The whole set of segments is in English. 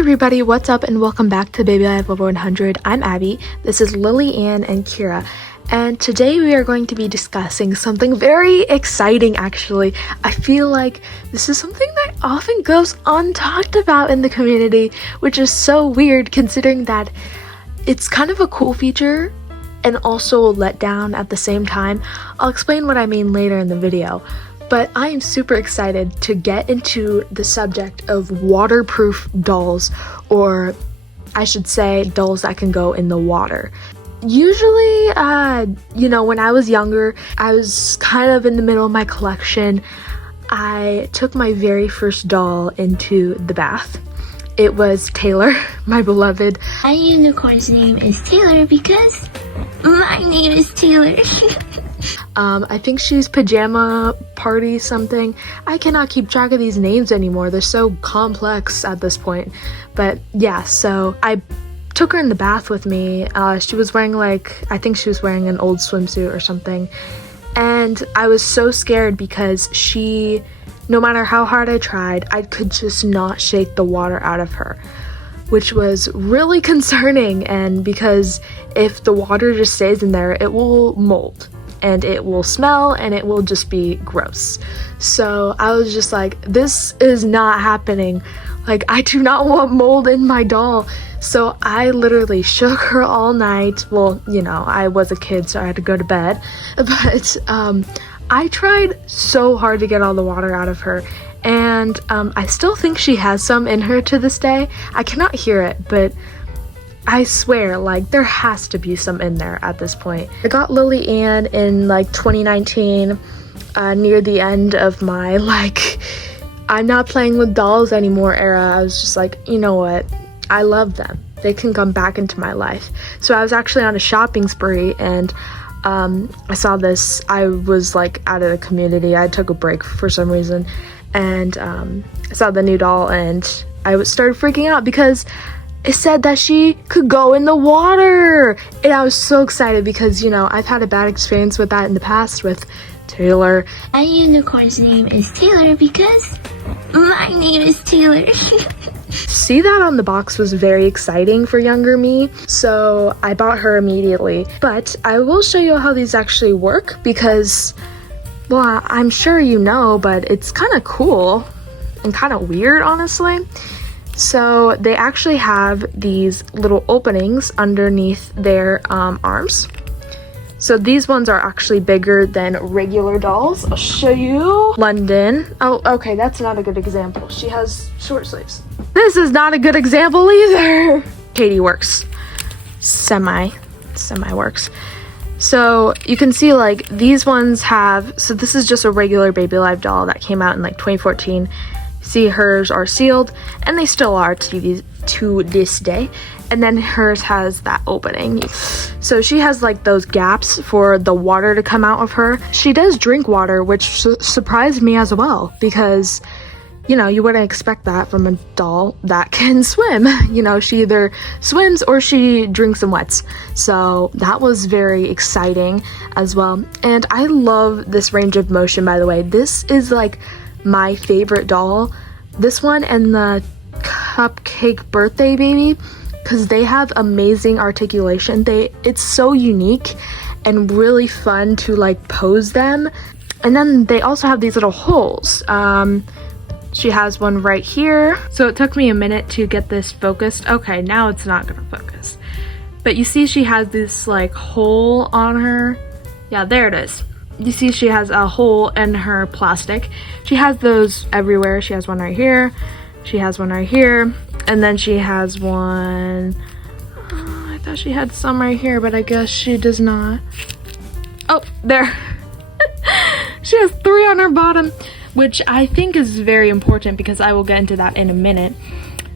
everybody, what's up and welcome back to Baby Life Over 100. I'm Abby, this is Lily Ann and Kira, and today we are going to be discussing something very exciting actually. I feel like this is something that often goes untalked about in the community, which is so weird considering that it's kind of a cool feature and also a letdown at the same time. I'll explain what I mean later in the video. But I am super excited to get into the subject of waterproof dolls, or I should say dolls that can go in the water. Usually, when I was younger, I was kind of in the middle of my collection. I took my very first doll into the bath. It was Taylor, my beloved. My unicorn's name is Taylor because my name is Taylor. I think she's Pajama Party something. I cannot keep track of these names anymore. They're so complex at this point. But yeah, so I took her in the bath with me. She was wearing I think she was wearing an old swimsuit or something. And I was so scared because no matter how hard I tried, I could just not shake the water out of her, which was really concerning. And because if the water just stays in there, it will mold. And it will smell and it will just be gross. So I was just like, this is not happening. I do not want mold in my doll. So I literally shook her all night. Well, I was a kid, so I had to go to bed. But I tried so hard to get all the water out of her. And I still think she has some in her to this day. I cannot hear it, but I swear, there has to be some in there at this point. I got Lily Ann in 2019, near the end of my I'm not playing with dolls anymore era. I was just like, you know what? I love them. They can come back into my life. So I was actually on a shopping spree and I saw this. I was out of the community. I took a break for some reason and I saw the new doll and I started freaking out because it said that she could go in the water, and I was so excited because I've had a bad experience with that in the past with Taylor. My unicorn's name is Taylor because my name is Taylor. See that on the box was very exciting for younger me, so I bought her immediately. But I will show you how these actually work because, well, I'm sure you know, but it's kind of cool and kind of weird, honestly. So they actually have these little openings underneath their arms. So these ones are actually bigger than regular dolls. I'll show you. London. Oh, okay, that's not a good example. She has short sleeves. This is not a good example either. Katie works. Semi works. So you can see these ones have, so this is just a regular Baby Life doll that came out in 2014. See, hers are sealed, and they still are to this day. And then hers has that opening. So she has those gaps for the water to come out of her. She does drink water, which surprised me as well, because you wouldn't expect that from a doll that can swim. She either swims or she drinks and wets. So that was very exciting as well. And I love this range of motion, by the way. This is my favorite doll, this one and the Cupcake Birthday Baby, because they have amazing articulation. It's so unique and really fun to pose them. And then they also have these little holes. She has one right here. So it took me a minute to get this focused. Okay, now it's not gonna focus. But you see she has this hole on her. Yeah, there it is. You see she has a hole in her plastic. She has those everywhere. She has one right here. She has one right here. And then she has one, I thought she had some right here, but I guess she does not. Oh, there. She has 3 on her bottom, which I think is very important because I will get into that in a minute.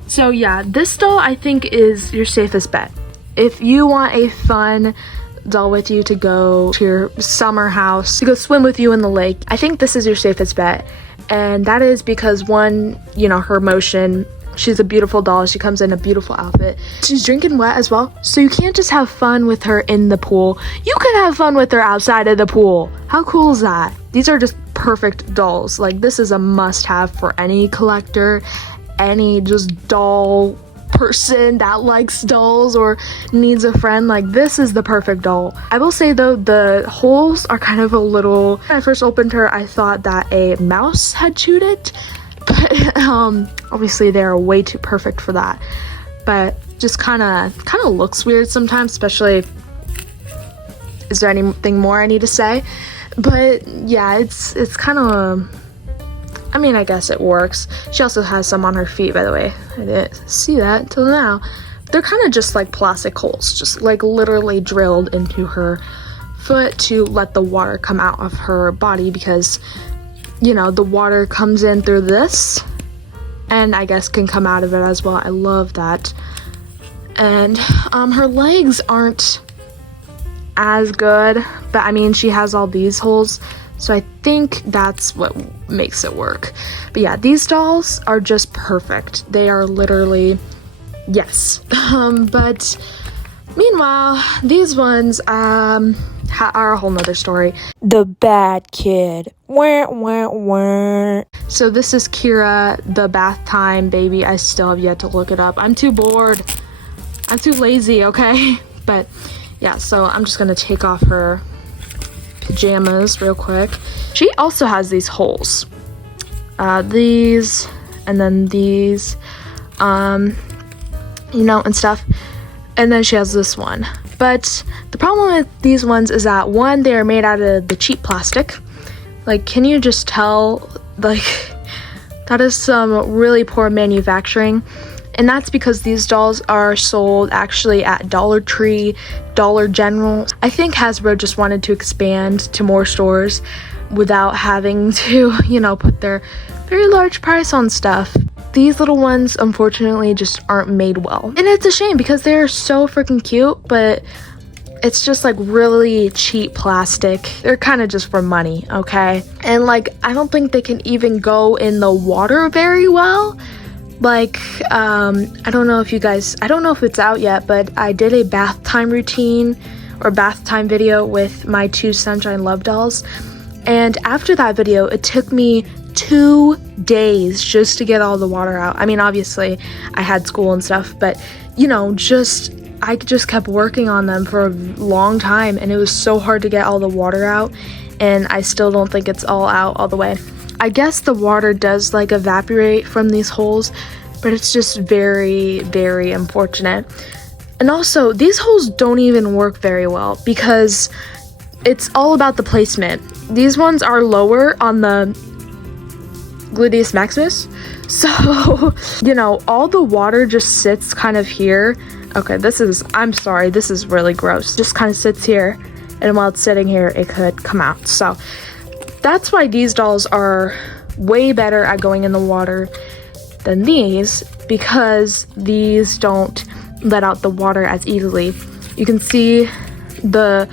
So yeah, this doll I think is your safest bet. If you want a fun doll with you to go to your summer house, to go swim with you in the lake, I think this is your safest bet. And that is because one, her motion, she's a beautiful doll. She comes in a beautiful outfit. She's drinking wet as well. So you can't just have fun with her in the pool. You can have fun with her outside of the pool. How cool is that? These are just perfect dolls. This is a must have for any collector, any just doll person that likes dolls or needs a friend, like this is the perfect doll. I will say though, the holes are kind of a little, when I first opened her, I thought that a mouse had chewed it, but obviously they're way too perfect for that. But just kind of looks weird sometimes, especially, is there anything more I need to say? But yeah, it's kind of, I mean, I guess it works. She also has some on her feet, by the way. I didn't see that until now. They're kind of just like plastic holes, just like literally drilled into her foot to let the water come out of her body, because, you know, the water comes in through this and I guess can come out of it as well. I love that. And her legs aren't as good, but I mean, she has all these holes, so I think that's what makes it work. But yeah, these dolls are just perfect. They are literally, yes. But meanwhile, these ones are a whole nother story. The bad kid. Wah, wah, wah. So this is Kira, the bath time baby. I still have yet to look it up. I'm too bored. I'm too lazy, okay? But yeah, so I'm just gonna take off her pajamas real quick. She also has these holes. These, and then these, you know, and stuff. And then she has this one. But the problem with these ones is that, one, they are made out of the cheap plastic. Like, can you just tell, like, that is some really poor manufacturing. And that's because these dolls are sold actually at Dollar Tree, Dollar General. I think Hasbro just wanted to expand to more stores without having to, you know, put their very large price on stuff. These little ones, unfortunately, just aren't made well. And it's a shame because they're so freaking cute, but it's just like really cheap plastic. They're kind of just for money, okay? And like, I don't think they can even go in the water very well. Like, I don't know if you guys, I don't know if it's out yet, but I did a bath time routine or bath time video with my two Sunshine Love dolls. And after that video, it took me 2 days just to get all the water out. I mean, obviously I had school and stuff, but you know, I just kept working on them for a long time, and it was so hard to get all the water out, and I still don't think it's all out all the way. I guess the water does like evaporate from these holes, but it's just very, very unfortunate. And also, these holes don't even work very well because it's all about the placement. These ones are lower on the gluteus maximus, so you know, all the water just sits kind of here. Okay, I'm sorry, this is really gross. Just kind of sits here, and while it's sitting here, it could come out. So that's why these dolls are way better at going in the water than these, because these don't let out the water as easily. You can see the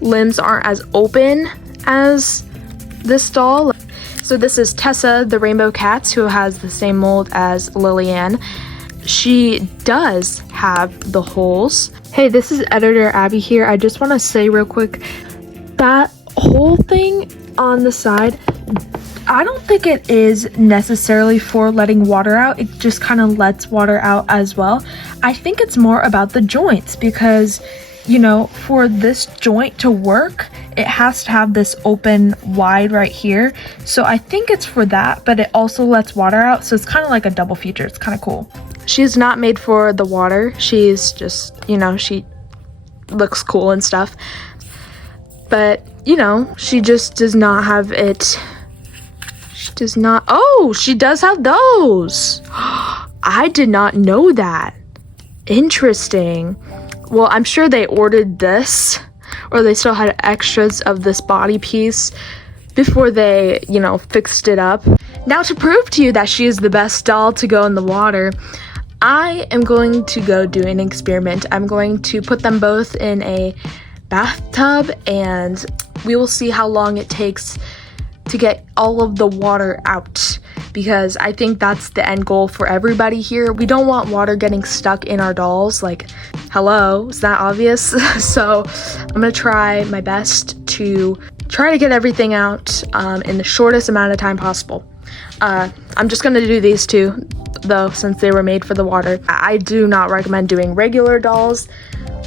limbs aren't as open as this doll. So this is Tessa, the Rainbow Cats, who has the same mold as Lillian. She does have the holes. Hey, this is editor Abby here. I just want to say real quick, that whole thing on the side, I don't think it is necessarily for letting water out. It just kind of lets water out as well. I think it's more about the joints, because you know, for this joint to work, it has to have this open wide right here. So I think it's for that, but it also lets water out. So it's kind of like a double feature. It's kind of cool. She's not made for the water. She's just, you know, she looks cool and stuff. But, you know, she just does not have it. She does not. Oh, she does have those. I did not know that. Interesting. Well, I'm sure they ordered this, or they still had extras of this body piece before they, you know, fixed it up. Now, to prove to you that she is the best doll to go in the water, I am going to go do an experiment. I'm going to put them both in a bathtub, and we will see how long it takes to get all of the water out, because I think that's the end goal for everybody here. We don't want water getting stuck in our dolls. Like, hello, is that obvious? So I'm gonna try my best to try to get everything out in the shortest amount of time possible. I'm just gonna do these two though, since they were made for the water. I do not recommend doing regular dolls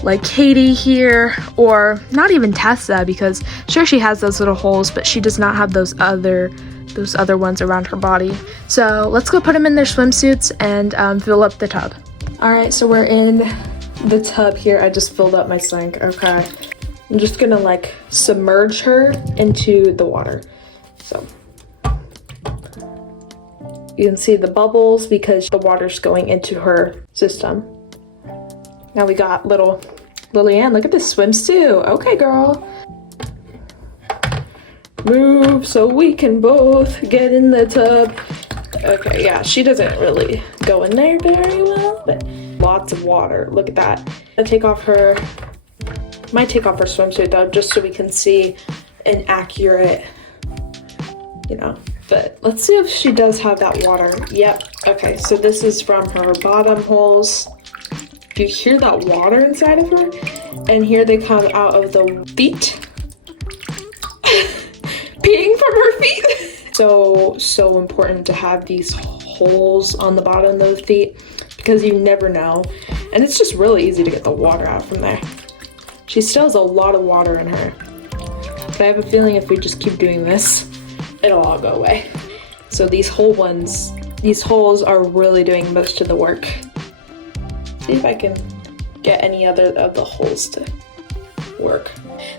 like Katie here, or not even Tessa, because sure, she has those little holes, but she does not have those other ones around her body. So let's go put them in their swimsuits and fill up the tub. All right, so we're in the tub here. I just filled up my sink. Okay, I'm just gonna like submerge her into the water. So you can see the bubbles because the water's going into her system. Now we got little Lillian. Look at this swimsuit. Okay, girl. Move so we can both get in the tub. Okay, yeah, she doesn't really go in there very well, but lots of water. Look at that. I might take off her swimsuit though, just so we can see an accurate, but let's see if she does have that water. Yep. Okay, so this is from her bottom holes. Do you hear that water inside of her? And here they come out of the feet. Peeing from her feet. So important to have these holes on the bottom of those feet, because you never know. And it's just really easy to get the water out from there. She still has a lot of water in her. But I have a feeling if we just keep doing this, it'll all go away. So these holes are really doing most of the work. See if I can get any other of the holes to work.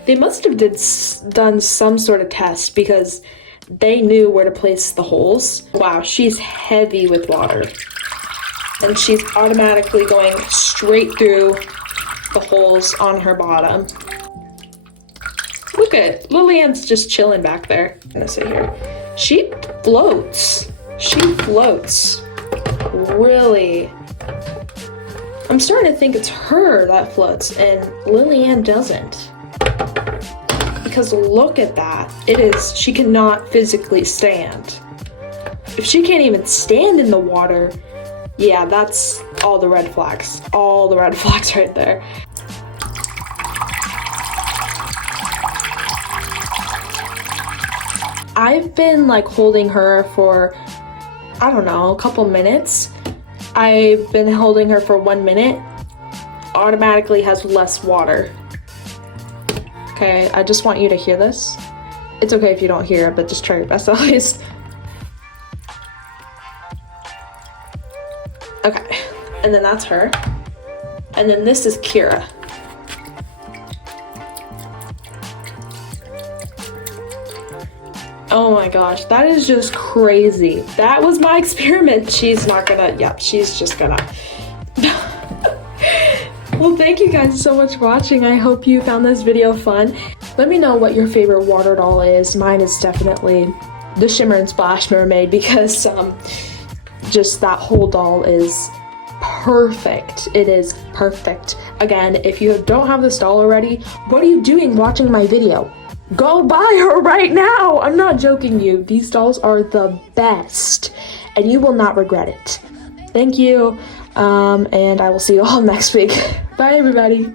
They must have done some sort of test, because they knew where to place the holes. Wow, she's heavy with water. And she's automatically going straight through the holes on her bottom. Look at Lillian's just chilling back there. I'm gonna sit here. She floats. She floats. Really. I'm starting to think it's her that floats and Lillian doesn't. Because look at that. She cannot physically stand. If she can't even stand in the water, yeah, that's all the red flags. All the red flags right there. I've been like holding her for, I don't know, a couple minutes. I've been holding her for 1 minute. Automatically has less water. Okay, I just want you to hear this. It's okay if you don't hear it, but just try your best at least. Okay, and then that's her. And then this is Kira. Oh my gosh, that is just crazy. That was my experiment. She's not gonna, yep, she's just gonna. Well, thank you guys so much for watching. I hope you found this video fun. Let me know what your favorite water doll is. Mine is definitely the Shimmer and Splash Mermaid, because just that whole doll is perfect. It is perfect. Again, if you don't have this doll already, what are you doing watching my video? Go buy her right now! I'm not joking you. These dolls are the best, and you will not regret it. Thank you, and I will see you all next week. Bye, everybody.